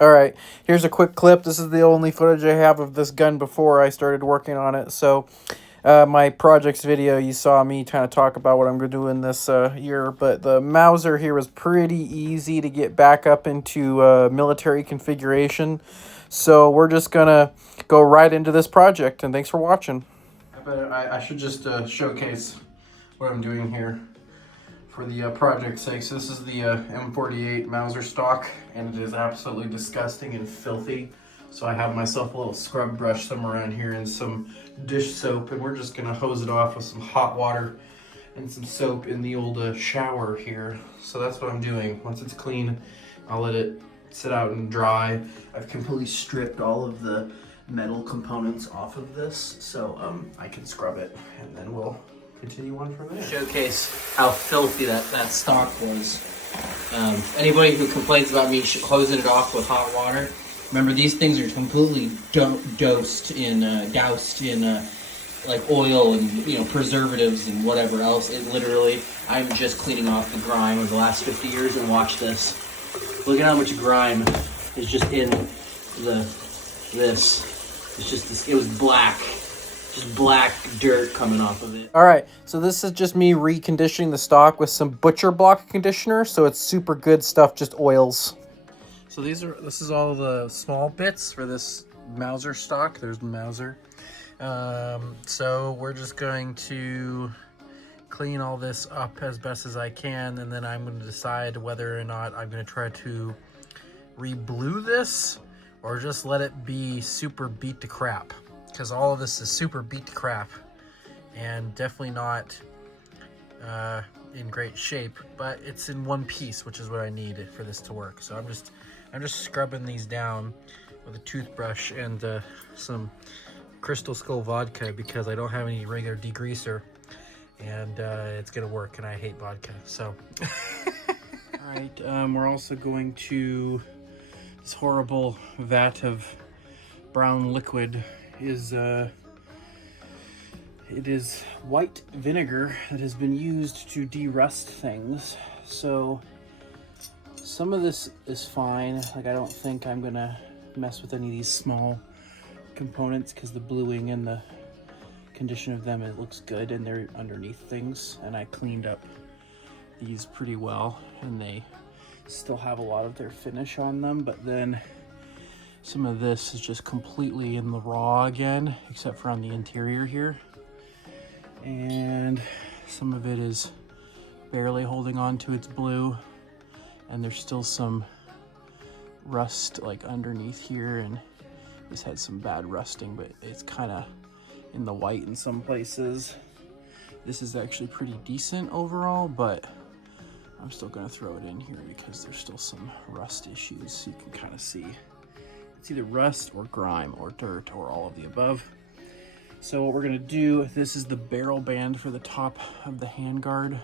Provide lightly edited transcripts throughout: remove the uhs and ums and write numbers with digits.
Alright, here's a quick clip. This is the only footage I have of this gun before I started working on it. So, my projects video, you saw me kind of talk about what I'm going to do in this year. But the Mauser here was pretty easy to get back up into military configuration. So, we're just going to go right into this project. And thanks for watching. I should just showcase what I'm doing here for the project's sake. So this is the M48 Mauser stock, and it is absolutely disgusting and filthy. So I have myself a little scrub brush somewhere around here and some dish soap, and we're just gonna hose it off with some hot water and some soap in the old shower here. So that's what I'm doing. Once it's clean, I'll let it sit out and dry. I've completely stripped all of the metal components off of this, so I can scrub it, and then we'll continue on from there. Showcase how filthy that stock was. Anybody who complains about me hosing it off with hot water, remember these things are completely doused in like oil and preservatives and whatever else. It literally, I'm just cleaning off the grime of the last 50 years, and watch this. Look at how much grime is just in this. It's just this, it was black. Just black dirt coming off of it. Alright, so this is just me reconditioning the stock with some butcher block conditioner, so it's super good stuff, just oils. So this is all the small bits for this Mauser stock. There's the Mauser. So we're just going to clean all this up as best as I can, and then I'm going to decide whether or not I'm going to try to re-blue this or just let it be super beat to crap. Because all of this is super beat to crap and definitely not in great shape, but it's in one piece, which is what I need for this to work. So I'm just scrubbing these down with a toothbrush and some Crystal Skull vodka, because I don't have any regular degreaser, and it's gonna work, and I hate vodka. So all right, we're also going to this horrible vat of brown liquid. It is white vinegar that has been used to de-rust things. So some of this is fine. Like, I don't think I'm gonna mess with any of these small components because the bluing and the condition of them, it looks good, and they're underneath things. And I cleaned up these pretty well, and they still have a lot of their finish on them, but then some of this is just completely in the raw again, except for on the interior here. And some of it is barely holding on to its blue, and there's still some rust like underneath here, and this had some bad rusting, but it's kind of in the white in some places. This is actually pretty decent overall, but I'm still gonna throw it in here because there's still some rust issues. So you can kind of see it's either rust or grime or dirt or all of the above. So what we're gonna do, this is the barrel band for the top of the handguard.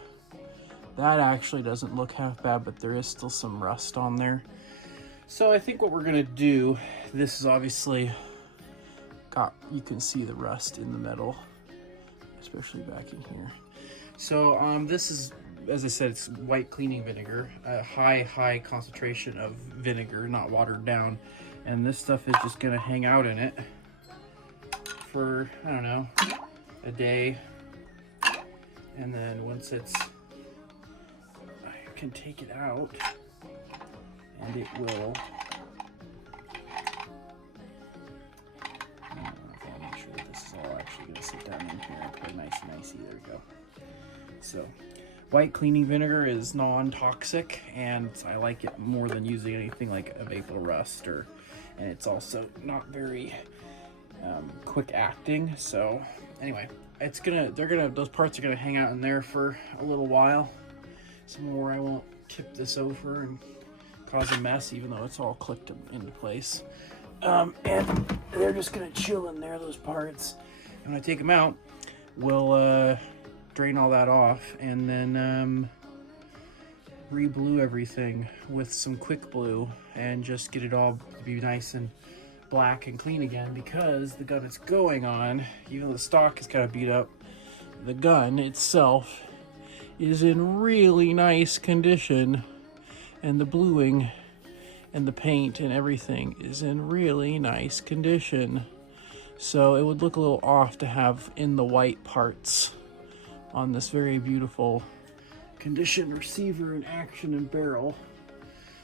That actually doesn't look half bad, but there is still some rust on there. So I think what we're gonna do, this is obviously you can see the rust in the metal, especially back in here. So this is, as I said, it's white cleaning vinegar, a high concentration of vinegar, not watered down. And this stuff is just gonna hang out in it for, I don't know, a day. And then once I can take it out, and it will, I'll make sure that this is all actually gonna sit down in here and play nice and nicey. There we go. So white cleaning vinegar is non-toxic, and I like it more than using anything like a Vapor Rust, and it's also not very quick acting. So anyway, those parts are gonna hang out in there for a little while, somewhere where I won't tip this over and cause a mess, even though it's all clicked into place. And they're just gonna chill in there, those parts. And when I take them out, we'll drain all that off, and then re-blue everything with some quick blue, and just get it all to be nice and black and clean again, because the gun it's going on, even though the stock is kind of beat up, the gun itself is in really nice condition, and the bluing and the paint and everything is in really nice condition. So it would look a little off to have in the white parts on this very beautiful condition receiver and action and barrel.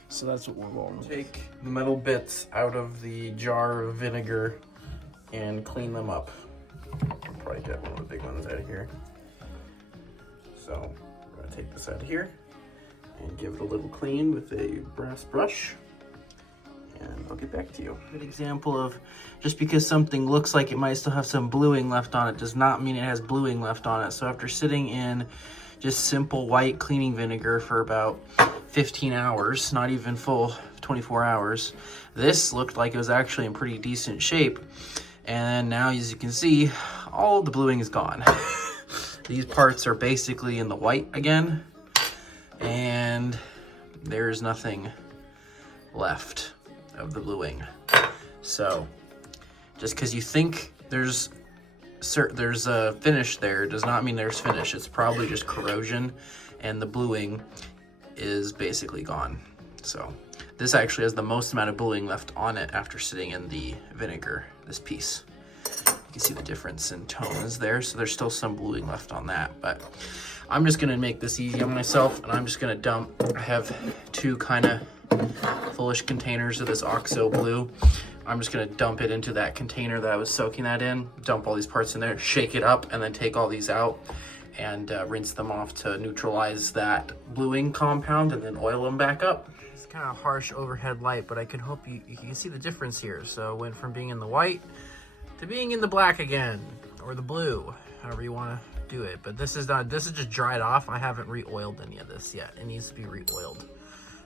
So that's what we're going with. Take the metal bits out of the jar of vinegar and clean them up. I'll probably get one of the big ones out of here. So I'm gonna take this out of here and give it a little clean with a brass brush, and I'll get back to you. Good example of just because something looks like it might still have some bluing left on it does not mean it has bluing left on it. So after sitting in just simple white cleaning vinegar for about 15 hours, not even full 24 hours, this looked like it was actually in pretty decent shape. And now, as you can see, all the bluing is gone. These parts are basically in the white again, and there's nothing left of the bluing. So just because you think there's a finish there does not mean there's finish. It's probably just corrosion, and the bluing is basically gone. So this actually has the most amount of bluing left on it after sitting in the vinegar, this piece. You can see the difference in tones there, so there's still some bluing left on that, but I'm just gonna make this easy on myself, and I'm just gonna dump. I have two kind of fullish containers of this oxo blue. I'm just gonna dump it into that container that I was soaking that in, dump all these parts in there, shake it up, and then take all these out and rinse them off to neutralize that bluing compound, and then oil them back up. It's kind of harsh overhead light, but I can hope you can see the difference here. So it went from being in the white to being in the black again, or the blue, however you want to do it. But this is just dried off. I haven't re-oiled any of this yet. It needs to be re-oiled.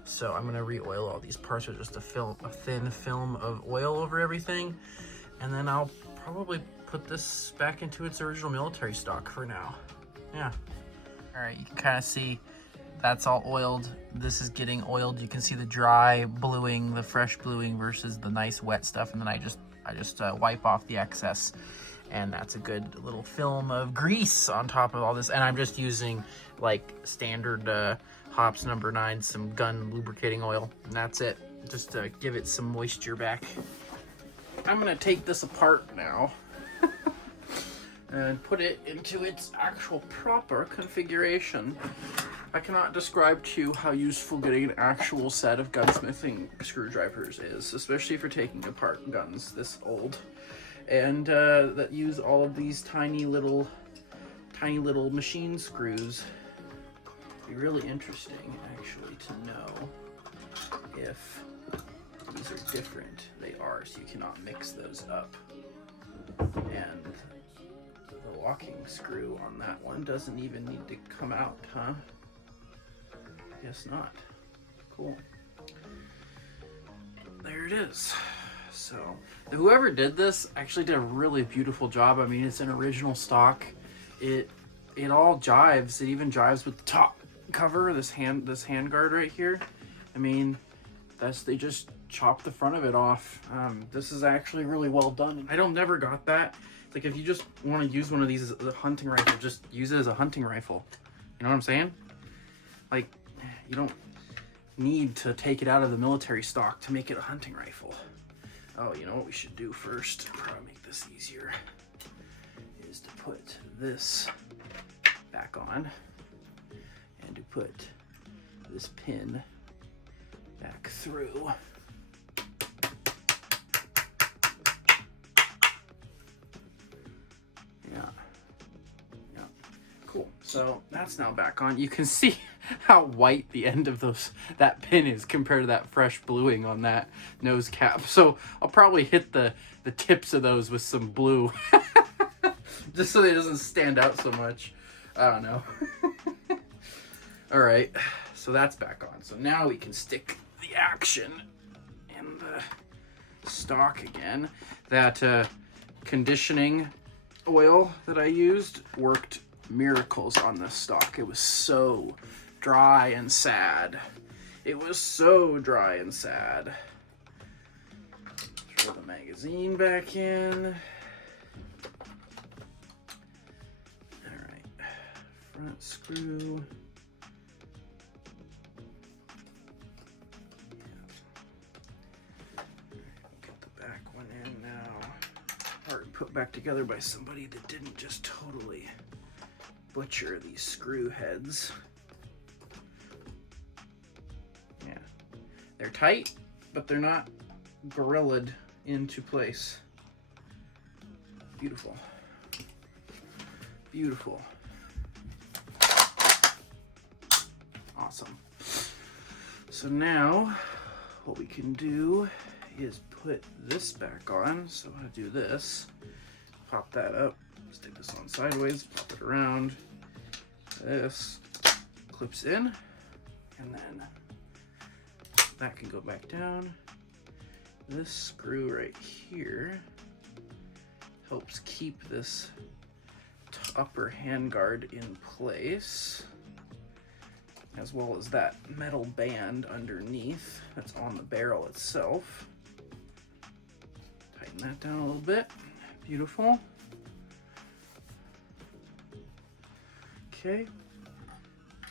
So I'm gonna re-oil all these parts with just a thin film of oil over everything, and then I'll probably put this back into its original military stock for now. Yeah. All right, you can kind of see that's all oiled. This is getting oiled. You can see the dry bluing, the fresh bluing versus the nice wet stuff, and then I just wipe off the excess, and that's a good little film of grease on top of all this. And I'm just using like standard Hops No. 9, some gun lubricating oil, and that's it, just to give it some moisture back. I'm gonna take this apart now and put it into its actual proper configuration. I cannot describe to you how useful getting an actual set of gunsmithing screwdrivers is, especially for taking apart guns this old, and that use all of these tiny little machine screws. It'd be really interesting actually to know if these are different. They are, so you cannot mix those up. And the locking screw on that one doesn't even need to come out, huh? Guess not. Cool. There it is. So whoever did this actually did a really beautiful job. I mean, it's an original stock. It all jives. It even jives with the top cover, this hand guard right here. I mean, they just chopped the front of it off. This is actually really well done. I never got that. Like, if you just want to use one of these as a hunting rifle, just use it as a hunting rifle. You know what I'm saying? Like, you don't need to take it out of the military stock to make it a hunting rifle. Oh, you know what we should do first, probably make this easier, is to put this back on and to put this pin back through. Yeah, cool. So that's now back on. You can see how white the end of that pin is compared to that fresh bluing on that nose cap. So I'll probably hit the tips of those with some blue just so it doesn't stand out so much. I don't know. All right, so that's back on. So now we can stick the action in the stock again. That conditioning oil that I used worked miracles on this stock. It was so dry and sad. It was so dry and sad. Throw the magazine back in. All right, front screw. apart and put back together by somebody that didn't just totally butcher these screw heads. Yeah, they're tight, but they're not gorillaed into place. Beautiful. Beautiful. Awesome. So now what we can do is put this back on. So I'm gonna do this. Pop that up, stick this on sideways, pop it around. This clips in, and then that can go back down. This screw right here helps keep this upper handguard in place, as well as that metal band underneath that's on the barrel itself. Tighten that down a little bit. Beautiful. Okay,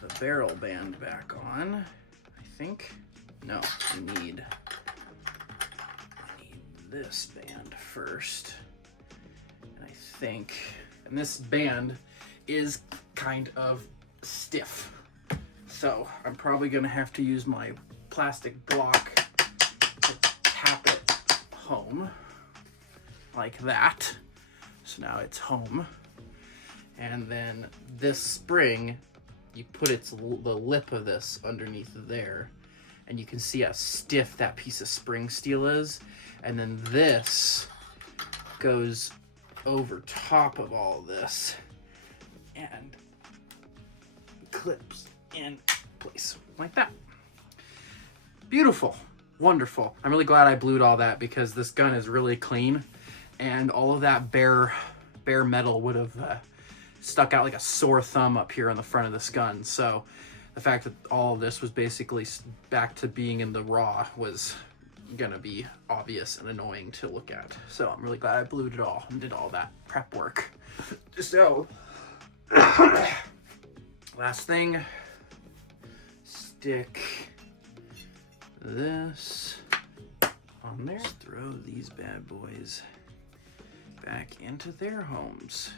the barrel band back on, I think. No, we need this band first. And I think, and this band is kind of stiff. So I'm probably gonna have to use my plastic block to tap it home, like that. So now it's home. And then this spring, you put the lip of this underneath there, and you can see how stiff that piece of spring steel is. And then this goes over top of all of this and clips in place like that. Beautiful, wonderful. I'm really glad I blued all that because this gun is really clean, and all of that bare metal would have stuck out like a sore thumb up here on the front of this gun. So the fact that all of this was basically back to being in the raw was gonna be obvious and annoying to look at. So I'm really glad I blued it all and did all that prep work. So last thing, stick this on there. Just throw these bad boys back into their homes.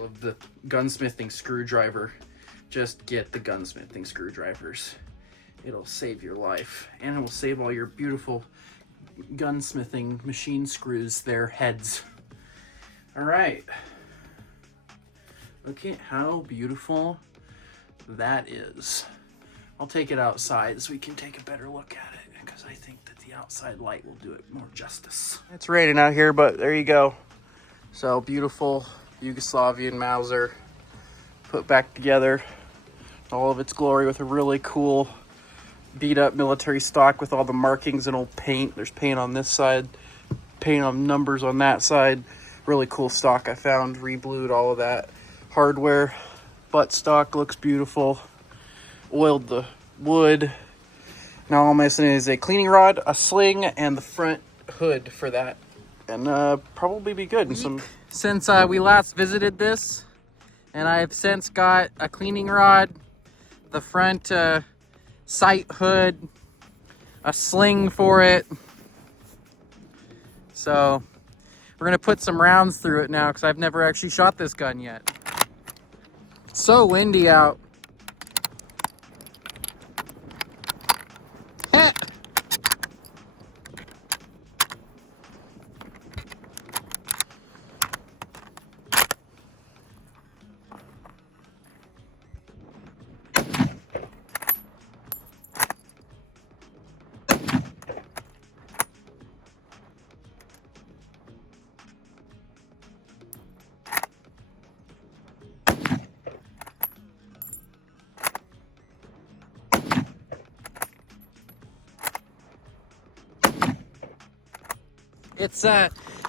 Of the gunsmithing screwdriver, just get the gunsmithing screwdrivers. It'll save your life, and it will save all your beautiful gunsmithing machine screws, their heads. All right, look at how beautiful that is. I'll take it outside so we can take a better look at it, because I think that the outside light will do it more justice. It's raining out here, but there you go. So beautiful Yugoslavian Mauser put back together all of its glory with a really cool beat up military stock with all the markings and old paint. There's paint on this side, paint on numbers on that side. Really cool stock I found, reblued all of that hardware. Butt stock looks beautiful. Oiled the wood. Now all I'm missing is a cleaning rod, a sling, and the front hood for that. And probably be good. And since we last visited this, and I've since got a cleaning rod, the front sight hood, a sling for it. So we're gonna put some rounds through it now because I've never actually shot this gun yet. It's so windy out. It's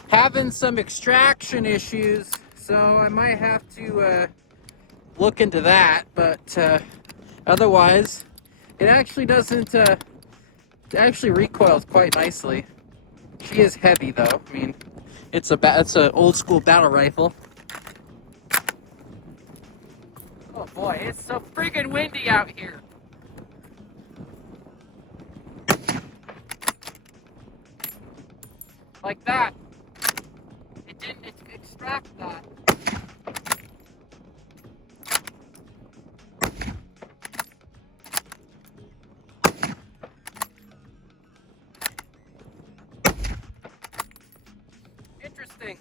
having some extraction issues, so I might have to look into that, but otherwise it actually doesn't it actually recoils quite nicely. She is heavy though. I mean, it's an old school battle rifle. Oh boy, it's so freaking windy out here. like that. It didn't extract that. Interesting.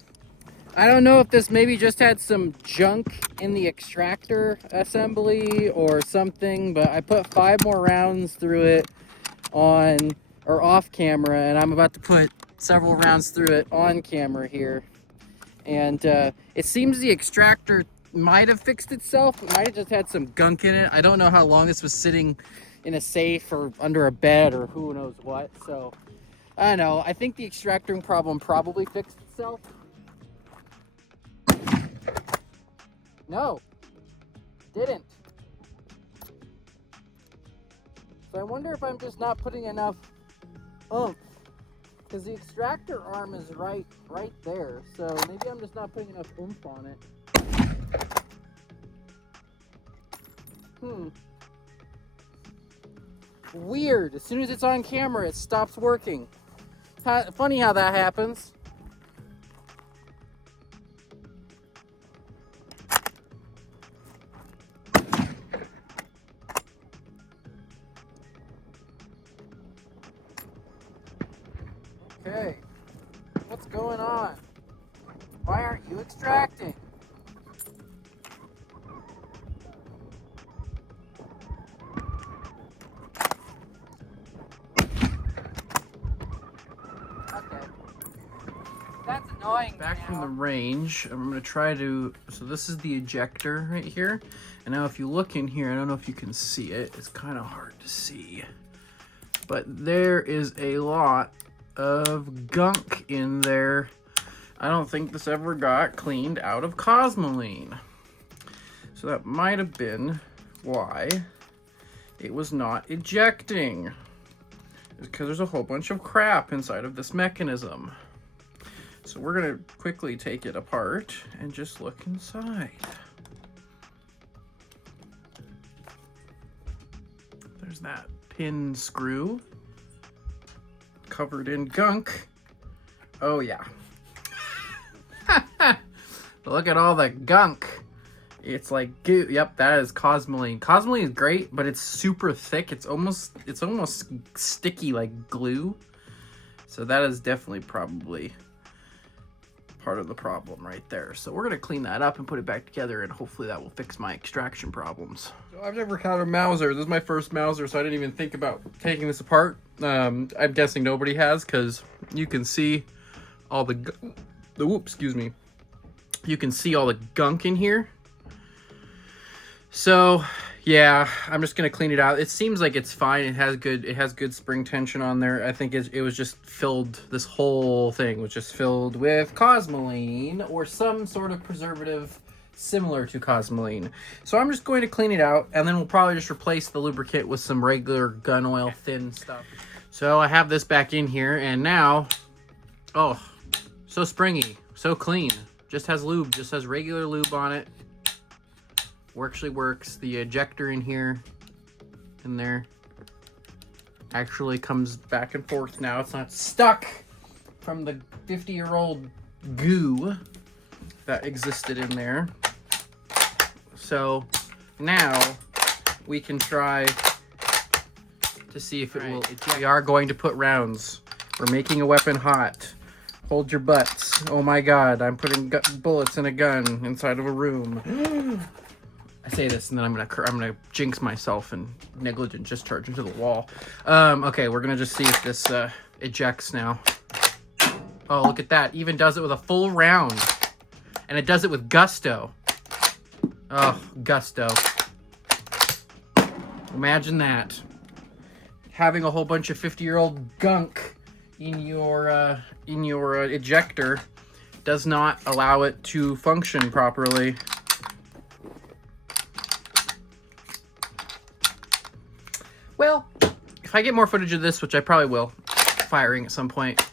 I don't know if this maybe just had some junk in the extractor assembly or something, but I put 5 more rounds through it on or off camera, and I'm about to put several rounds through it on camera here. And it seems the extractor might have fixed itself. It might have just had some gunk in it. I don't know how long this was sitting in a safe or under a bed or who knows what. So I don't know. I think the extractor problem probably fixed itself. No, didn't. So I wonder if I'm just not putting enough oomph, because the extractor arm is right there. So maybe I'm just not putting enough oomph on it. Weird. As soon as it's on camera, it stops working. Funny how that happens. Okay, what's going on? Why aren't you extracting? Okay, that's annoying. Back from the range, I'm gonna try to, so this is the ejector right here. And now if you look in here, I don't know if you can see it, it's kind of hard to see. But there is a lot of gunk in there. I don't think this ever got cleaned out of Cosmoline. So that might have been why it was not ejecting. It's because there's a whole bunch of crap inside of this mechanism. So we're gonna quickly take it apart and just look inside. There's that pin screw covered in gunk. Oh yeah. Look at all the gunk. It's like goo. Yep, that is Cosmoline. Cosmoline is great, but it's super thick. It's almost sticky like glue. So that is definitely probably part of the problem right there. So we're gonna clean that up and put it back together, and hopefully that will fix my extraction problems. So I've never had a Mauser. This is my first Mauser, so I didn't even think about taking this apart. I'm guessing nobody has, because you can see all the excuse me. You can see all the gunk in here. So yeah, I'm just gonna clean it out. It seems like it's fine. It has good spring tension on there. I think it was just filled. This whole thing was just filled with Cosmoline or some sort of preservative similar to Cosmoline. So I'm just going to clean it out, and then we'll probably just replace the lubricant with some regular gun oil thin stuff. So I have this back in here, and now, oh, so springy, so clean. Just has lube, just has regular lube on it. Actually works. The ejector in here, in there, actually comes back and forth now. It's not stuck from the 50-year-old goo that existed in there. So now we can try to see if it will. We are going to put rounds. We're making a weapon hot. Hold your butts. Oh my god, I'm putting bullets in a gun inside of a room. I say this and then I'm gonna jinx myself and negligent discharge into the wall. Okay, we're gonna just see if this ejects now. Oh, look at that. Even does it with a full round. And it does it with gusto. Oh, gusto. Imagine that. Having a whole bunch of 50-year-old gunk in your ejector does not allow it to function properly. Well, if I get more footage of this, which I probably will, firing at some point,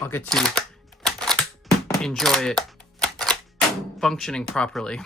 I'll get to enjoy it functioning properly.